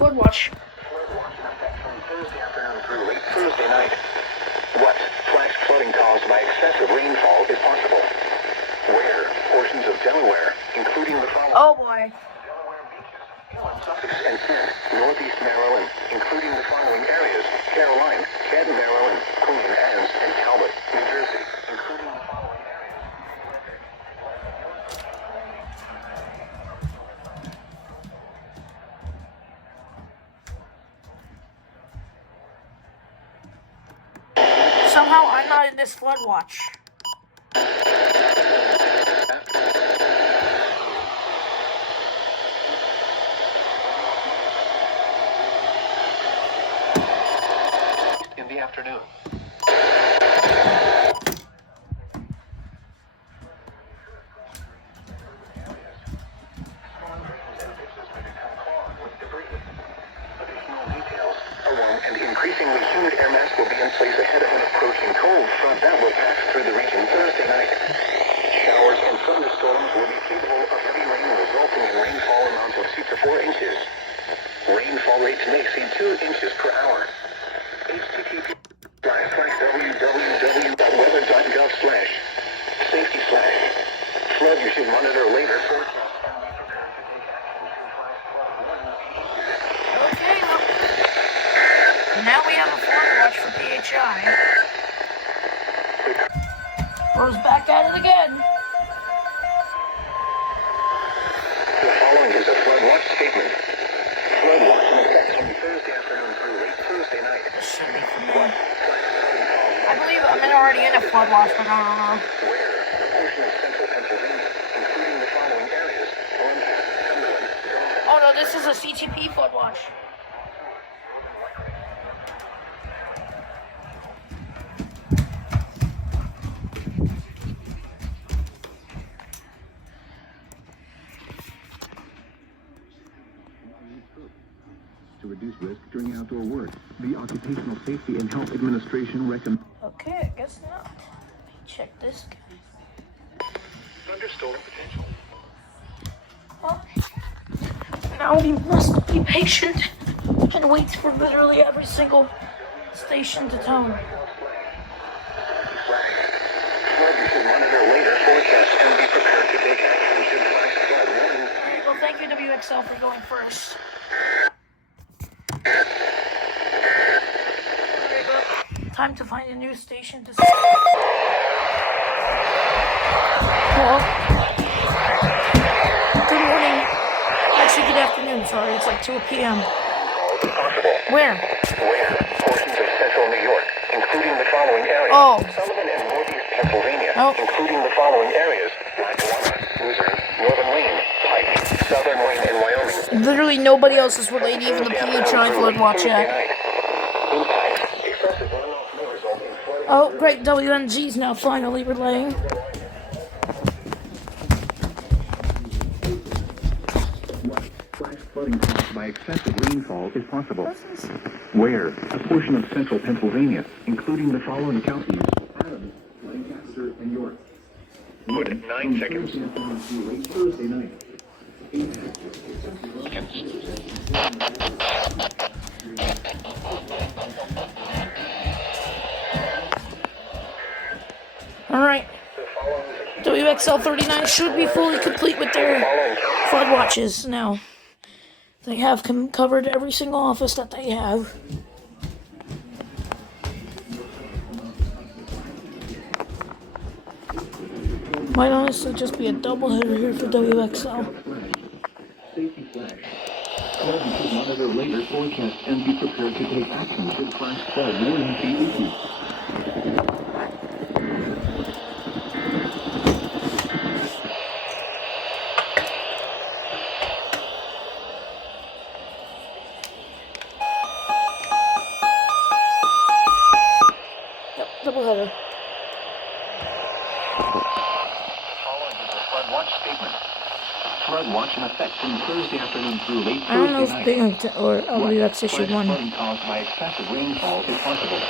flood watch. Flood watch in effect from Thursday afternoon through late Thursday night. What flash flooding caused by excessive rainfall is possible? Where portions of Delaware, including the following... Oh boy. Delaware beaches, Sussex and Kent, Northeast Maryland, including the following areas: Caroline, Canton, Maryland, Queen Anne's, and Talbot, New Jersey, including the following areas. Somehow I'm not in this flood watch. In the afternoon. Additional details, a warm and increasingly humid air mass will be in place ahead of an approaching cold front that will pass through the region Thursday night. Showers and thunderstorms will be capable of heavy rain, resulting in rainfall amounts of 2 to 4 inches. Rainfall rates may exceed 2 inches per hour. http://www.weather.gov/safety/flood. You should monitor later forecasts. Okay, well, now we have a flood watch for PHI. Goes back at it again. The following is a flood watch statement. Flood watch in effect from Thursday afternoon through late Thursday night. This should be for me. I believe I'm already in a flood watch, but I don't know. Where a portion of central Pennsylvania, including the following areas: Olympia, Cumberland, Oh no, this is a CTP flood watch. To reduce risk during outdoor work, the Occupational Safety and Health Administration recommends. Okay, I guess not. Let me check this guy. thunderstorm potential. Well, now we must be patient and wait for literally every single station to tone. Flood, you should monitor later forecasts and be prepared to take action should flash flood warning. Alright, well thank you WXL for going first. Time to find a new station to... Hello? Good morning. Actually, good afternoon, sorry. It's like 2 p.m. Possible. Where? Portions of central New York, including the following areas. Oh. Sullivan and northeast Pennsylvania, Oh. including the following areas: Lackawanna, Luzerne, Northern Wayne, Pike, Southern Wayne, and Wyoming. Literally nobody else is related, even the PHI Flood Watch Act. Excessive runoff may result in flooding. Oh, great. WNG's now finally relaying. Flash flooding caused by excessive rainfall is possible. Where a portion of central Pennsylvania, including the following counties: Adams, Lancaster, and York. Put it 9 seconds. Thursday night. Alright. WXL 39 should be fully complete with their flood watches now. They have covered every single office that they have. Might honestly just be a doubleheader here for WXL. Safety flash. Flood, you should monitor later forecasts and be prepared to take action should flash flood warning be issued. Yep, doubleheader. Following is a flood watch statement. Flood watch in effect from Thursday afternoon through late I don't know Thursday if night. Big or LWX issued Flash one. flooding caused by excessive rainfall is possible.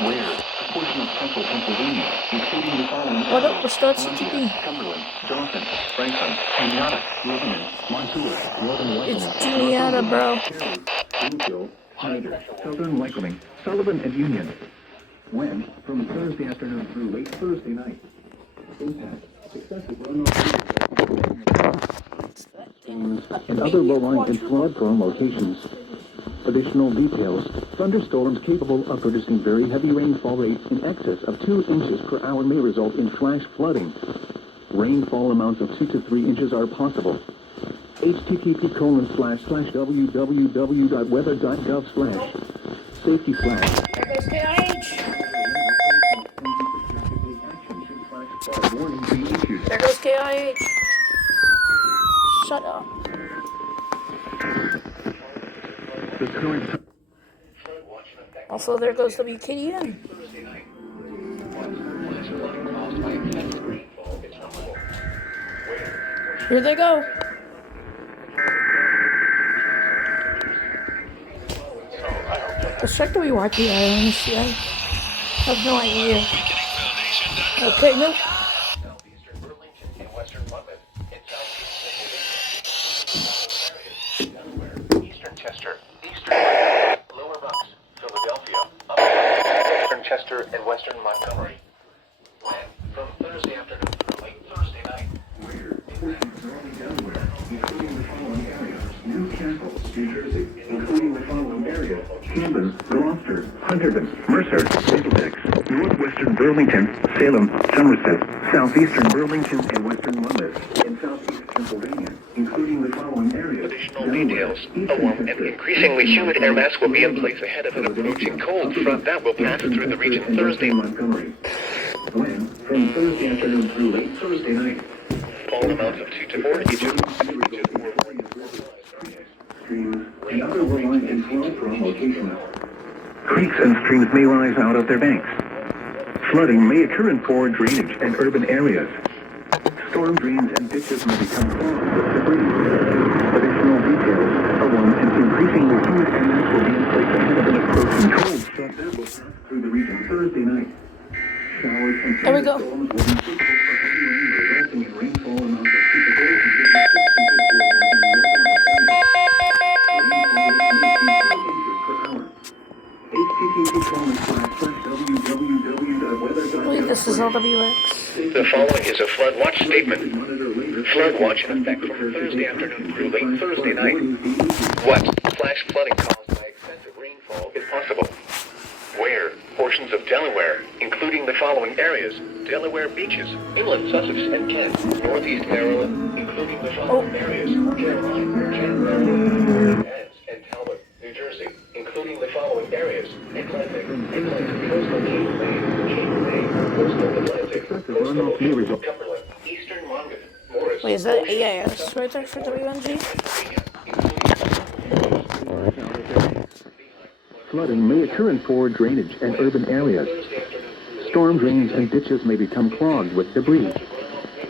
Where a portion of central Pennsylvania, including the following What up? areas: What's that Columbia, CTP? Cumberland, Dawson, Franklin, Kenyatta, Lebanon, Montour, Northern It's Wyoming, Juniata, bro. Perry, Bloomfield, Snyder, Southern Lycoming, Sullivan, and Union. When? From Thursday afternoon through late Thursday night. Impact. Successive runoff and other low-lying and flood-prone locations. Additional details. Thunderstorms capable of producing very heavy rainfall rates in excess of 2 inches per hour may result in flash flooding. Rainfall amounts of 2 to 3 inches are possible. http://www.weather.gov/safety/. There goes KIH. There goes KIH. Shut up. The current Also, there goes WKDN. Here they go. Let's check the WYPI, honestly. I have no idea. Okay, nope. Southeastern Burlington and western Monmouth, in southeast Delaware, eastern Chester, eastern Lower Bucks, Philadelphia, western Chester, and western Montgomery. When? From Thursday afternoon through late Thursday night. including the following areas: Newcastle, New Jersey, including the following areas: Camden, Gloucester, Hunterdon, Mercer, Middlesex, northwestern Burlington, Salem, Somerset, southeastern Burlington, and western Monmouth, in southeast Pennsylvania, including the following areas: Additional details. A warm and increasingly humid air mass will be in place ahead of an approaching cold front that will pass through the region Thursday. Montgomery. When? From Thursday afternoon through late Thursday night. Fall amounts of 2 to 4 inches. Streams and other low-lying and flood-prone locations. Creeks and streams may rise out of their banks. Flooding may occur in poor drainage and urban areas. Storm drains and ditches may become clogged with debris. Additional details. A warm and increasingly humid air mass will be in place ahead of an approaching cold front that will pass through the region Thursday night. Showers and There we go. thunderstorms will be capable of heavy rain, resulting in rainfall amounts of 2 to 4 inches in the I believe this is LWX. The following is a flood watch statement. Flood watch in effect from Thursday afternoon through late Thursday night. What? Flash flooding caused by excessive rainfall is possible. Where? Portions of Delaware, including the following areas: Delaware beaches, inland Sussex and Kent, northeast Maryland, including the following areas: Caroline, and Talbot, New Jersey, including the following areas: Atlantic, coastal Cape May, coastal Atlantic, coastal Cumberland, eastern Monmouth, Morris. Wait, is that EAS right there for WNG? Flooding may occur in poor drainage and urban areas. Storm drains and ditches may become clogged with debris.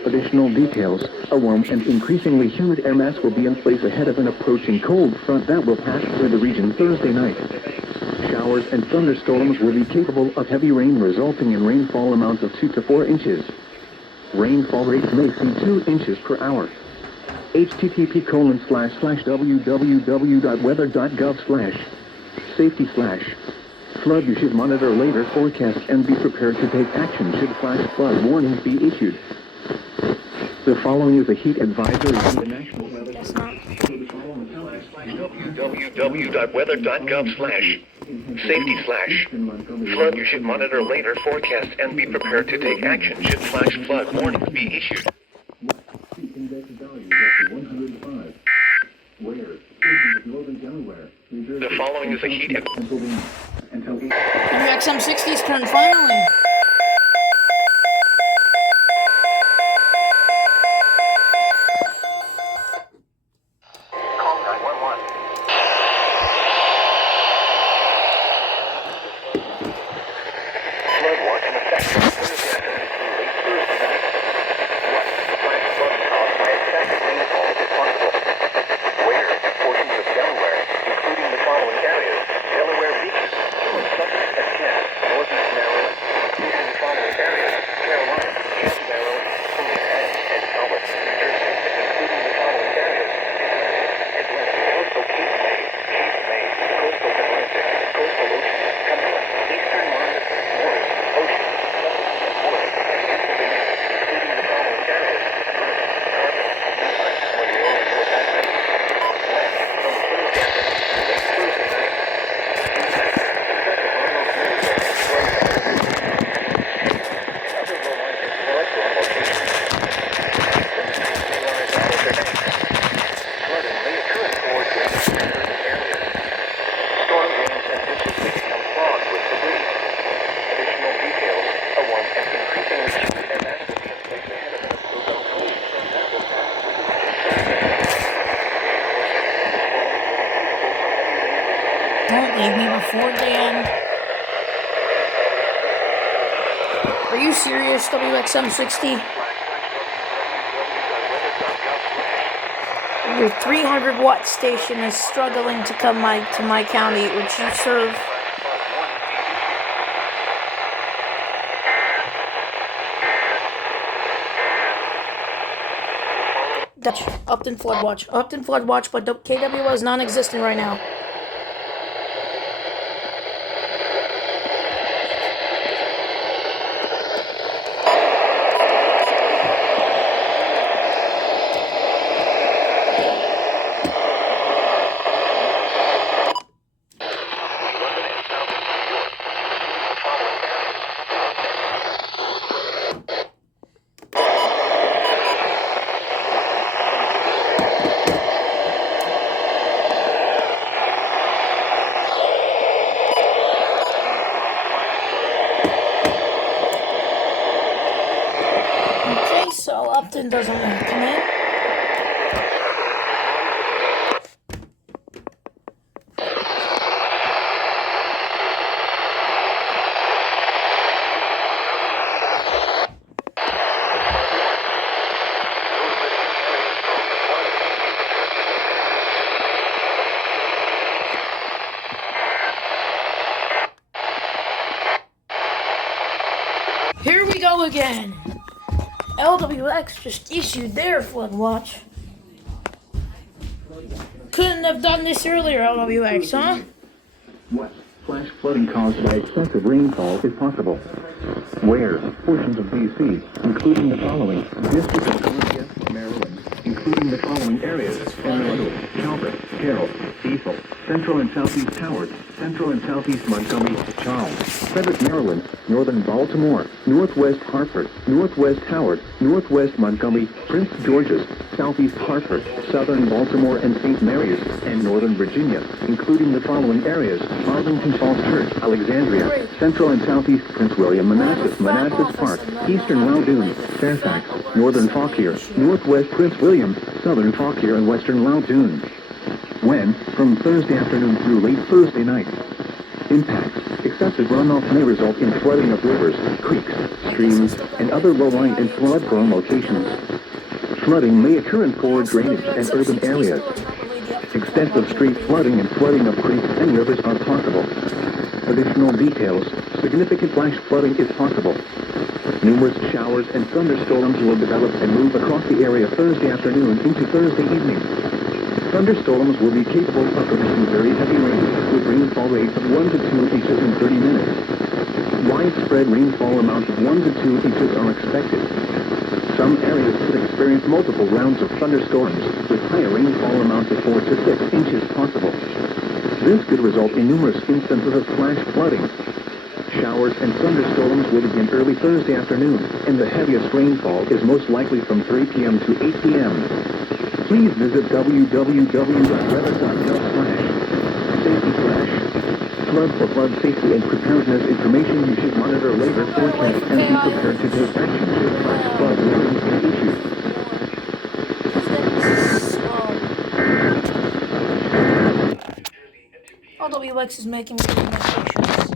Additional details. A warm and increasingly humid air mass will be in place ahead of an approaching cold front that will pass through the region Thursday night. Showers and thunderstorms will be capable of heavy rain, resulting in rainfall amounts of 2 to 4 inches. Rainfall rates may exceed 2 inches per hour. http://www.weather.gov/safety/. Flood. You should monitor later forecasts and be prepared to take action should flash flood warnings be issued. The following is a heat advisory from the National Weather Guess not. www.weather.gov/safety/. Flood. You should monitor later forecasts and be prepared to take action should flash flood warnings be issued. The following is a heat WXM60's turn finally. Call 911. Flood watch in effect from Thursday afternoon through late Thursday night. What? Flash flood caused by excessive rainfall is possible. Where? Portions of Delaware, including the following areas: Delaware beaches, inland Sussex and Kent, northeast Maryland, Don't leave me before the end. Are you serious, WXM60? Your 300-watt station is struggling to come to my county, which you serve. Upton Flood Watch. Upton Flood Watch, but KWO is non-existent right now. Okay, so Upton doesn't want to come in. Here we go again. LWX just issued their flood watch. Couldn't have done this earlier, LWX, huh? West. Flash flooding caused by excessive rainfall is possible. Where portions of BC, including the following: District of Columbia, Maryland, including the following areas: Honolulu, Calvert, Carroll, Cecil, Central and Southeast Howard, Central and Southeast Montgomery, Charles, Frederick, Maryland, Northern Baltimore, Northwest Hartford, Northwest Howard, Northwest Montgomery, Prince George's, Southeast Hartford, Southern Baltimore and St. Mary's, and Northern Virginia, including the following areas: Arlington Falls Church, Alexandria, Central and Southeast Prince William, Manassas, Manassas Park, Eastern Loudoun, Fairfax, Northern Fauquier, Northwest Prince William, Southern Fauquier, and Western Loudoun. When? From Thursday afternoon through late Thursday night. Impacts. Excessive runoff may result in flooding of rivers, creeks, streams, and other low-lying and flood-prone locations. Flooding may occur in poor drainage and urban areas. Extensive street flooding and flooding of creeks and rivers are possible. Additional details. Significant flash flooding is possible. Numerous showers and thunderstorms will develop and move across the area Thursday afternoon into Thursday evening. Thunderstorms will be capable of producing very heavy rain with rainfall rates of 1 to 2 inches in 30 minutes. Widespread rainfall amounts of 1 to 2 inches are expected. Some areas could experience multiple rounds of thunderstorms with higher rainfall amounts of 4 to 6 inches possible. This could result in numerous instances of flash flooding. Showers and thunderstorms will begin early Thursday afternoon, and the heaviest rainfall is most likely from 3 p.m. to 8 p.m. Please visit www.weather.gov/safety/flood for flood safety and preparedness information. You should monitor labor forecasts and be prepared to take action should flash flood warnings be issued. LWX is making me do my pictures.